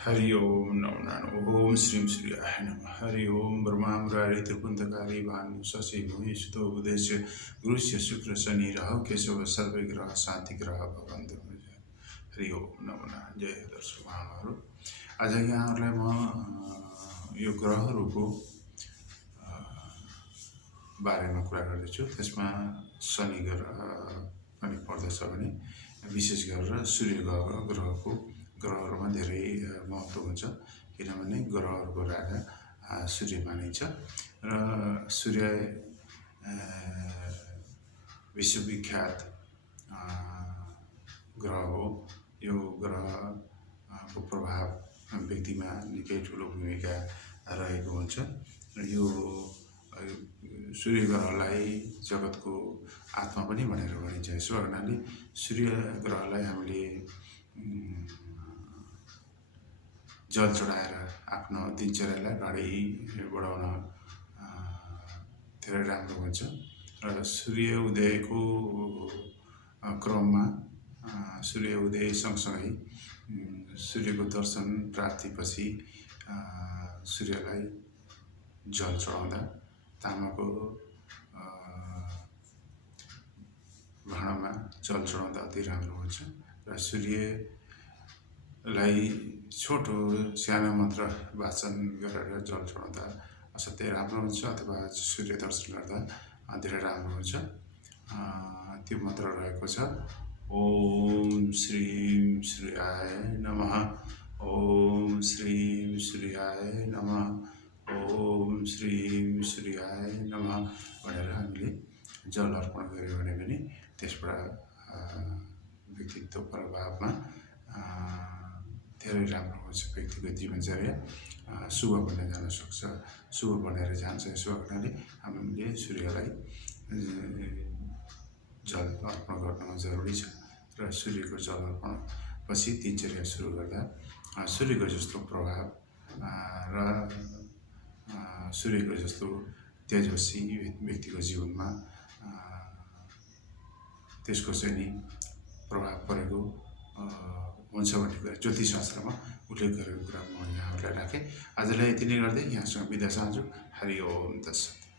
हरि ओम नमो नारायण ओम श्रीं सूर्याय नमः हरि ओम ब्रह्मा मुरारी त्रिपुंतकारी भानु शशि भूषितो उदयस्य गुरुस्य शुक्र शनि राहु केशव सर्वे ग्रह शान्ति ग्रह भगवन्त हरि ओम नमो नारायण जय दर्शक महानुभावहरू आज यहाँहरूलाई म यो ग्रहहरूको बारेमा कुरा गर्दैछु। त्यसमा शनि ग्रह पनि पर्दछ भने विशेष गरेर सूर्य ग्रहको ग्रहहरूमा धेरै महत्त्व हुन्छ, किनभने ग्रहहरूको राजा सूर्य मानिन्छ र सूर्य विश्वविख्यात ग्रह हो। यो ग्रहको प्रभाव व्यक्तिमा निकै ठुलो भूमिका रहेको हुन्छ। यो सूर्य ग्रहलाई जगतको आत्मा पनि भनेर भनिन्छ। यसो गर्नाले सूर्य ग्रहलाई हामीले जल चढाएर आफ्नो दिनचर्यालाई अगाडि बढाउन धेरै राम्रो हुन्छ र सूर्य उदयको क्रममा सूर्य उदय सँगसँगै सूर्यको दर्शन प्राप्तिपछि सूर्यलाई जल चढाउँदा तामाको भाँडामा जल चढाउँदा अति राम्रो हुन्छ र सूर्यलाई छोटो सानो मन्त्र वाचन गरेर जल चढाउँदा असाध्यै राम्रो हुन्छ, अथवा सूर्य दर्शन गर्दा धेरै राम्रो हुन्छ। त्यो मन्त्र रहेको छ ओम श्रीं सूर्याय नमः, ओम श्रीं सूर्याय नमः, ओम श्रीं सूर्याय नमः भनेर हामीले जल अर्पण गऱ्यो भने पनि त्यसबाट व्यक्तित्व प्रभावमा धेरै राम्रो हुन्छ। व्यक्तिको जीवनचर्या शुभ बनेर जान सक्छ, शुभ बनेर जान्छ। यसो गर्नाले हामीले सूर्यलाई जल अर्पण गर्न जरुरी छ र सूर्यको जल अर्पण पछि दिनचर्या सुरु गर्दा सूर्यको जस्तो प्रभाव र सूर्यको जस्तो तेजस्वी व्यक्तिको जीवनमा त्यसको चाहिँ नि प्रभाव परेको हुन्छ भन्ने कुरा ज्योतिषशास्त्रमा उल्लेख गरेको कुरा म यहाँहरूलाई राखेँ। आजलाई यति नै गर्दै यहाँसँग बिदा चाहन्छु। हरि ओम तत्सत्।